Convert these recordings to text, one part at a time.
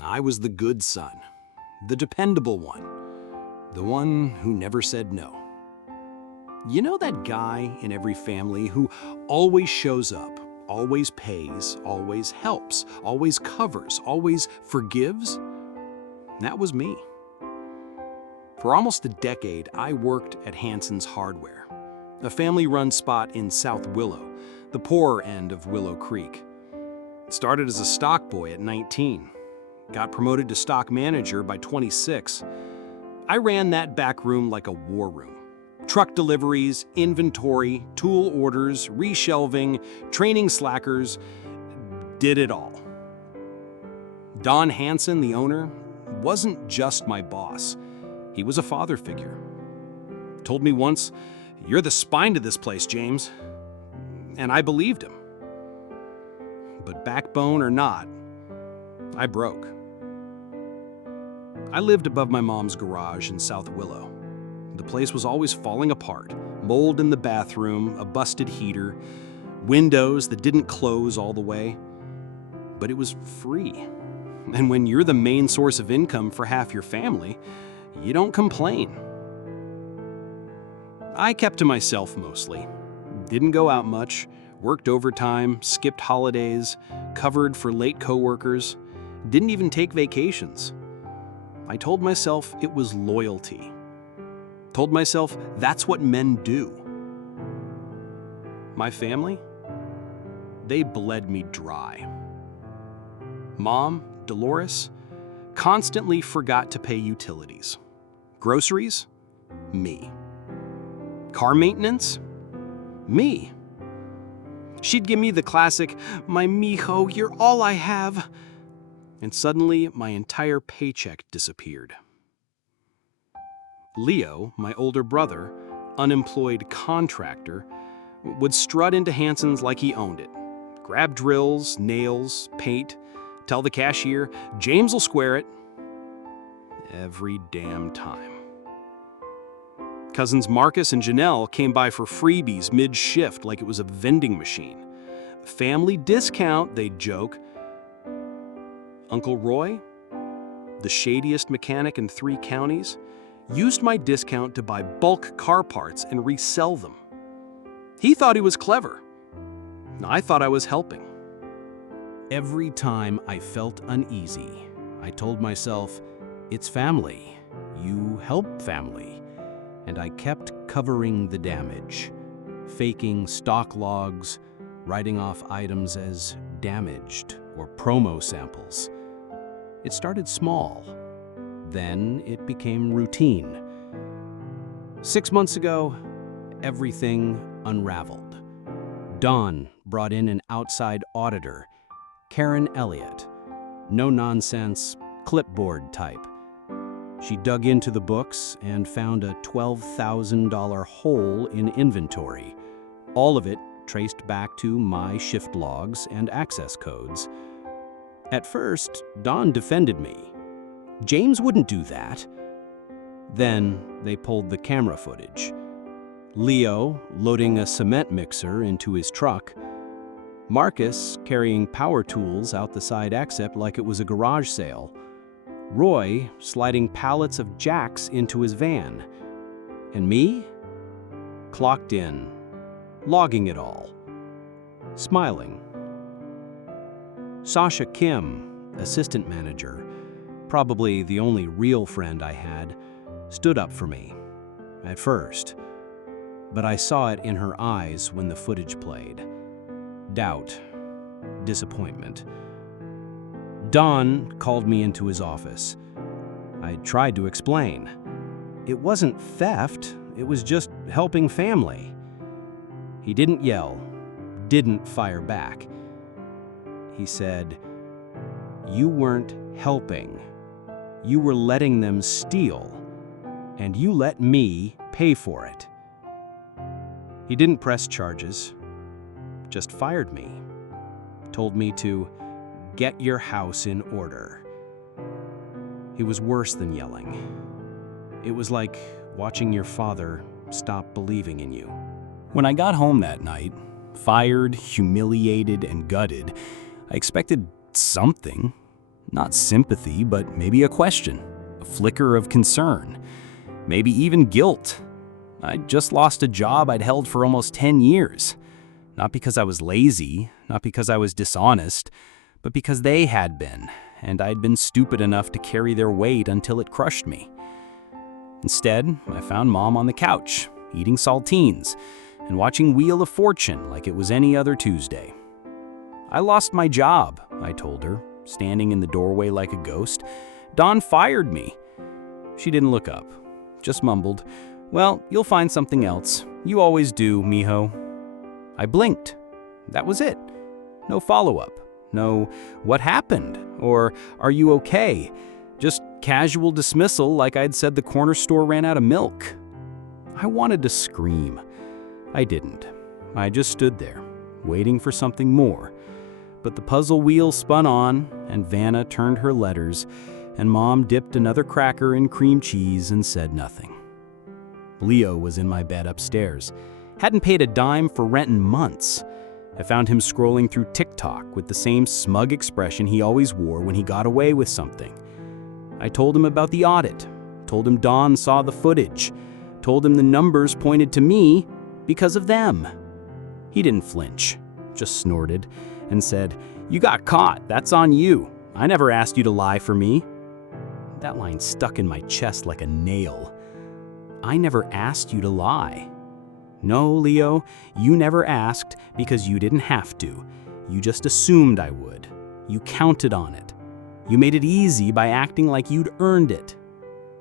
I was the good son, the dependable one, the one who never said no. You know that guy in every family who always shows up, always pays, always helps, always covers, always forgives? That was me. For almost a decade, I worked at Hanson's Hardware, a family-run spot in South Willow, the poorer end of Willow Creek. Started as a stock boy at 19, got promoted to stock manager by 26. I ran that back room like a war room. Truck deliveries, inventory, tool orders, reshelving, training slackers, did it all. Don Hanson, the owner, wasn't just my boss. He was a father figure. Told me once, "You're the spine to this place, James." And I believed him. But backbone or not, I broke. I lived above my mom's garage in South Willow. The place was always falling apart. Mold in the bathroom, a busted heater, windows that didn't close all the way. But it was free. And when you're the main source of income for half your family, you don't complain. I kept to myself mostly. Didn't go out much, worked overtime, skipped holidays, covered for late coworkers, didn't even take vacations. I told myself it was loyalty. Told myself that's what men do. My family? They bled me dry. Mom, Dolores, constantly forgot to pay utilities. Groceries? Me. Car maintenance? Me. She'd give me the classic, "My mijo, you're all I have." And suddenly, my entire paycheck disappeared. Leo, my older brother, unemployed contractor, would strut into Hanson's like he owned it. Grab drills, nails, paint, tell the cashier, "James will square it." Every damn time. Cousins Marcus and Janelle came by for freebies mid-shift like it was a vending machine. "Family discount," they'd joke. Uncle Roy, the shadiest mechanic in 3 counties, used my discount to buy bulk car parts and resell them. He thought he was clever. I thought I was helping. Every time I felt uneasy, I told myself, it's family. You help family. And I kept covering the damage, faking stock logs, writing off items as damaged or promo samples. It started small. Then it became routine. 6 months ago, everything unraveled. Don brought in an outside auditor, Karen Elliott. No-nonsense, clipboard type. She dug into the books and found a $12,000 hole in inventory, all of it traced back to my shift logs and access codes. At first, Don defended me. James wouldn't do that. Then they pulled the camera footage. Leo loading a cement mixer into his truck. Marcus carrying power tools out the side exit like it was a garage sale. Roy sliding pallets of jacks into his van. And me? Clocked in, logging it all, smiling. Sasha Kim, assistant manager, probably the only real friend I had, stood up for me, at first. But I saw it in her eyes when the footage played. Doubt, disappointment. Don called me into his office. I tried to explain. It wasn't theft, it was just helping family. He didn't yell, didn't fire back. He said, "You weren't helping. You were letting them steal, and you let me pay for it." He didn't press charges, just fired me. Told me to get your house in order. He was worse than yelling. It was like watching your father stop believing in you. When I got home that night, fired, humiliated, and gutted, I expected something. Not sympathy, but maybe a question, a flicker of concern, maybe even guilt. I'd just lost a job I'd held for almost 10 years. Not because I was lazy, not because I was dishonest, but because they had been, and I'd been stupid enough to carry their weight until it crushed me. Instead, I found Mom on the couch, eating saltines, and watching Wheel of Fortune like it was any other Tuesday. I lost my job, I told her, standing in the doorway like a ghost. Don fired me. She didn't look up, just mumbled, "Well, you'll find something else. You always do, mijo." I blinked. That was it. No follow-up. No, "What happened?" or "Are you okay?" Just casual dismissal like I'd said the corner store ran out of milk. I wanted to scream. I didn't. I just stood there, waiting for something more. But the puzzle wheel spun on, and Vanna turned her letters, and Mom dipped another cracker in cream cheese and said nothing. Leo was in my bed upstairs. Hadn't paid a dime for rent in months. I found him scrolling through TikTok with the same smug expression he always wore when he got away with something. I told him about the audit, told him Dawn saw the footage, told him the numbers pointed to me because of them. He didn't flinch, just snorted and said, "You got caught, that's on you. I never asked you to lie for me." That line stuck in my chest like a nail. I never asked you to lie. No, Leo, you never asked because you didn't have to. You just assumed I would. You counted on it. You made it easy by acting like you'd earned it,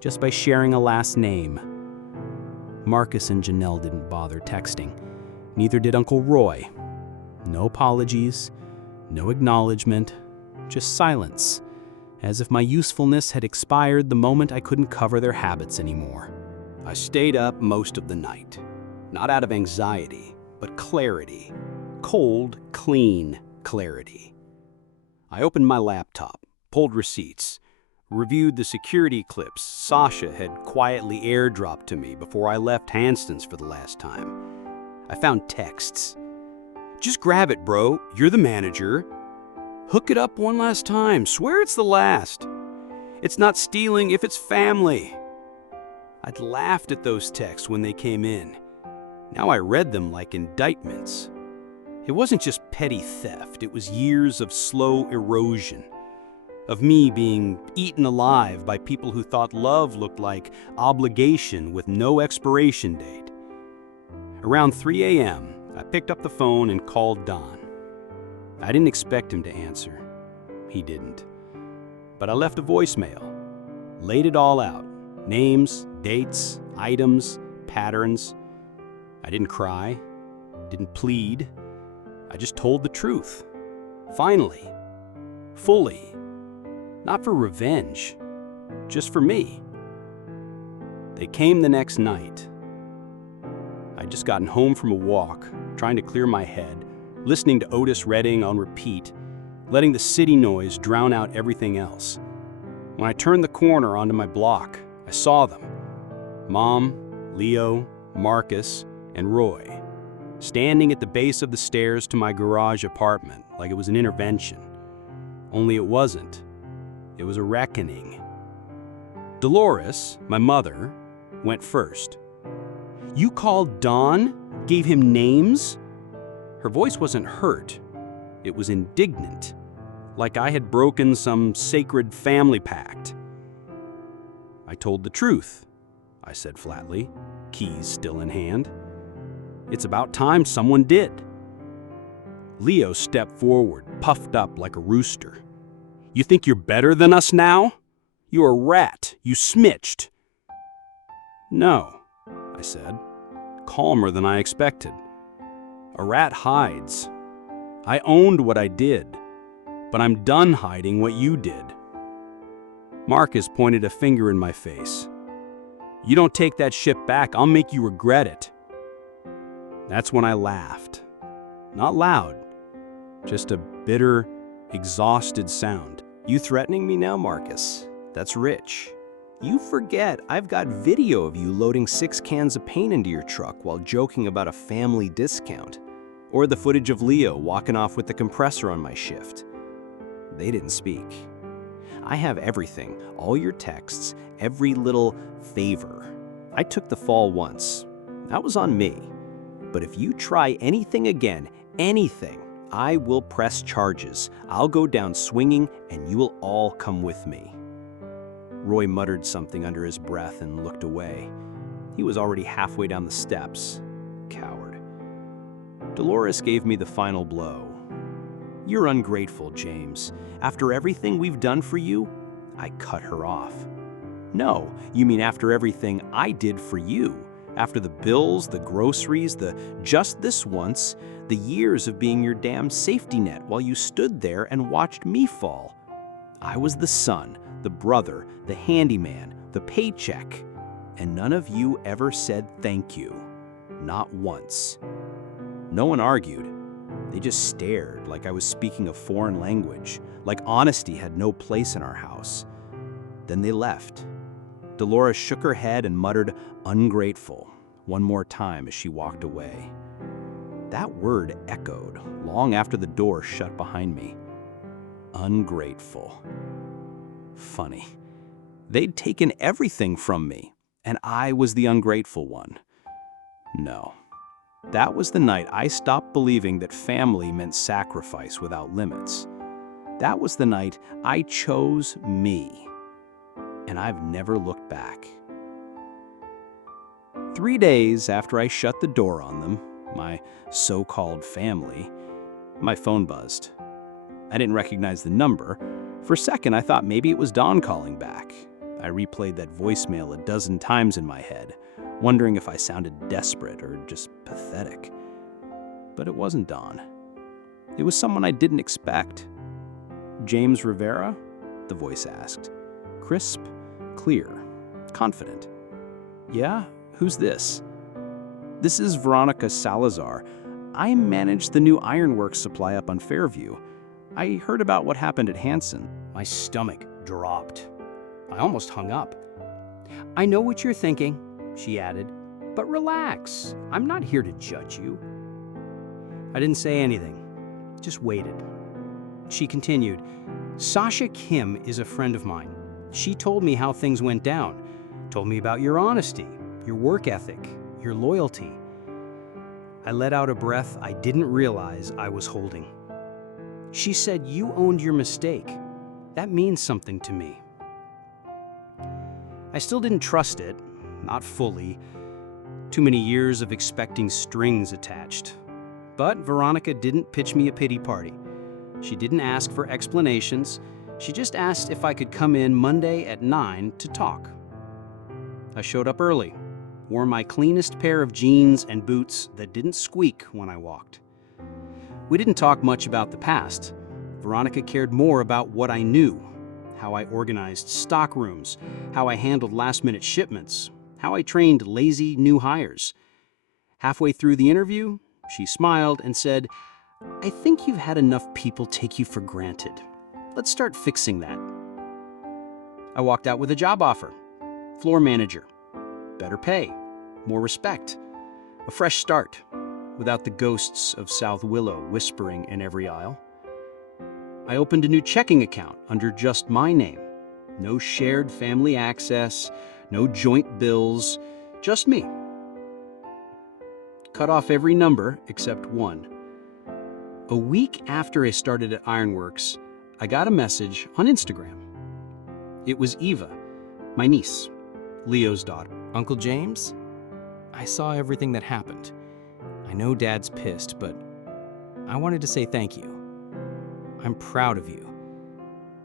just by sharing a last name. Marcus and Janelle didn't bother texting. Neither did Uncle Roy. No apologies, no acknowledgement, just silence, as if my usefulness had expired the moment I couldn't cover their habits anymore. I stayed up most of the night, not out of anxiety, but clarity. Cold, clean clarity. I opened my laptop, pulled receipts, reviewed the security clips Sasha had quietly airdropped to me before I left Hanston's for the last time. I found texts. "Just grab it, bro. You're the manager. Hook it up one last time. Swear it's the last. It's not stealing if it's family." I'd laughed at those texts when they came in. Now I read them like indictments. It wasn't just petty theft. It was years of slow erosion. Of me being eaten alive by people who thought love looked like obligation with no expiration date. Around 3 a.m., I picked up the phone and called Don. I didn't expect him to answer. He didn't. But I left a voicemail. Laid it all out. Names, dates, items, patterns. I didn't cry. Didn't plead. I just told the truth. Finally. Fully. Not for revenge. Just for me. They came the next night. I'd just gotten home from a walk, trying to clear my head, listening to Otis Redding on repeat, letting the city noise drown out everything else. When I turned the corner onto my block, I saw them. Mom, Leo, Marcus, and Roy, standing at the base of the stairs to my garage apartment like it was an intervention. Only it wasn't. It was a reckoning. Dolores, my mother, went first. "You called Don? Gave him names?" Her voice wasn't hurt. It was indignant, like I had broken some sacred family pact. "I told the truth," I said flatly, keys still in hand. "It's about time someone did." Leo stepped forward, puffed up like a rooster. "You think you're better than us now? You're a rat. You snitched." "No," I said, calmer than I expected. "A rat hides. I owned what I did, but I'm done hiding what you did." Marcus pointed a finger in my face. "You don't take that shit back, I'll make you regret it." That's when I laughed. Not loud, just a bitter, exhausted sound. "You threatening me now, Marcus? That's rich. You forget I've got video of you loading 6 cans of paint into your truck while joking about a family discount. Or the footage of Leo walking off with the compressor on my shift." They didn't speak. I have everything, all your texts, every little favor. I took the fall once. That was on me. But if you try anything again, anything, I will press charges. I'll go down swinging, and you will all come with me." Roy muttered something under his breath and looked away. He was already halfway down the steps. Coward. Dolores gave me the final blow. "You're ungrateful, James. After everything we've done for you," I cut her off. "No, you mean after everything I did for you. After the bills, the groceries, the just this once, the years of being your damn safety net while you stood there and watched me fall. I was the son, the brother, the handyman, the paycheck, and none of you ever said thank you. Not once." No one argued. They just stared like I was speaking a foreign language, like honesty had no place in our house. Then they left. Dolores shook her head and muttered, "Ungrateful," one more time as she walked away. That word echoed long after the door shut behind me. Ungrateful. Funny. They'd taken everything from me, and I was the ungrateful one. No. That was the night I stopped believing that family meant sacrifice without limits. That was the night I chose me. And I've never looked back. 3 days after I shut the door on them, my so-called family, my phone buzzed. I didn't recognize the number. For a second, I thought maybe it was Dawn calling back. I replayed that voicemail a dozen times in my head, wondering if I sounded desperate or just pathetic. But it wasn't Dawn. It was someone I didn't expect. "James Rivera?" the voice asked. Crisp, clear, confident. "Yeah? Who's this?" "This is Veronica Salazar. I manage the new ironworks supply up on Fairview. I heard about what happened at Hanson." My stomach dropped. I almost hung up. "I know what you're thinking," she added, "but relax. I'm not here to judge you." I didn't say anything, just waited. She continued, "Sasha Kim is a friend of mine. She told me how things went down, told me about your honesty, your work ethic, your loyalty." I let out a breath I didn't realize I was holding. "She said you owned your mistake. That means something to me." I still didn't trust it, not fully. Too many years of expecting strings attached. But Veronica didn't pitch me a pity party. She didn't ask for explanations. She just asked if I could come in Monday at 9 to talk. I showed up early, wore my cleanest pair of jeans and boots that didn't squeak when I walked. We didn't talk much about the past. Veronica cared more about what I knew, how I organized stock rooms, how I handled last-minute shipments, how I trained lazy new hires. Halfway through the interview, she smiled and said, "I think you've had enough people take you for granted. Let's start fixing that." I walked out with a job offer. Floor manager. Better pay. More respect. A fresh start, without the ghosts of South Willow whispering in every aisle. I opened a new checking account under just my name. No shared family access, no joint bills, just me. Cut off every number except one. A week after I started at Ironworks, I got a message on Instagram. It was Eva, my niece, Leo's daughter. "Uncle James, I saw everything that happened. I know Dad's pissed, but I wanted to say thank you. I'm proud of you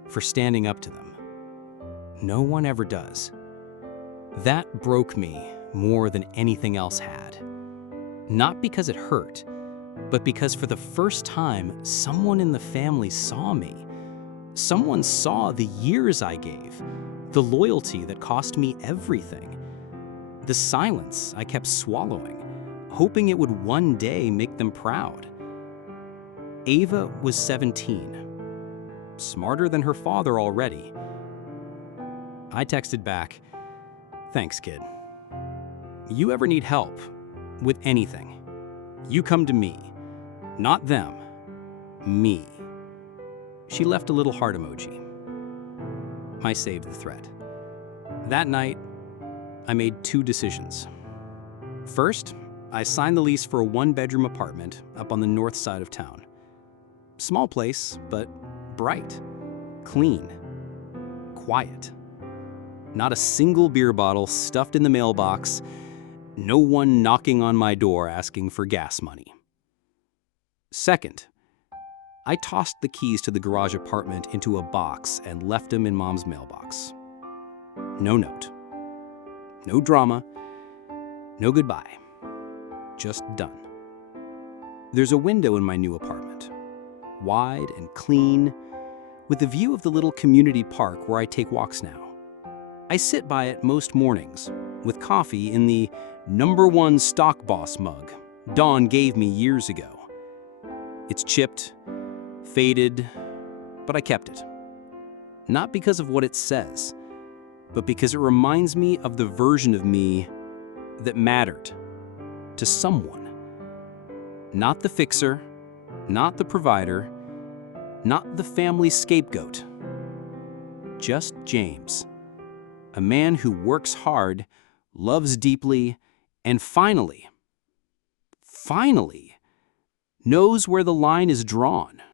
for standing up to them. No one ever does." That broke me more than anything else had. Not because it hurt, but because for the first time, someone in the family saw me. Someone saw the years I gave, the loyalty that cost me everything, the silence I kept swallowing, hoping it would one day make them proud. Ava was 17, smarter than her father already. I texted back, "Thanks, kid. You ever need help with anything, you come to me, not them, me." She left a little heart emoji. I saved the threat. That night, I made 2 decisions. First, I signed the lease for a 1-bedroom apartment up on the north side of town. Small place, but bright, clean, quiet. Not a single beer bottle stuffed in the mailbox, no one knocking on my door asking for gas money. Second, I tossed the keys to the garage apartment into a box and left them in Mom's mailbox. No note. No drama. No goodbye. Just done. There's a window in my new apartment, wide and clean, with a view of the little community park where I take walks now. I sit by it most mornings, with coffee in the #1 Stock Boss mug Dawn gave me years ago. It's chipped, faded, but I kept it. Not because of what it says, but because it reminds me of the version of me that mattered to someone. Not the fixer, not the provider, not the family scapegoat. Just James, a man who works hard, loves deeply, and finally, knows where the line is drawn.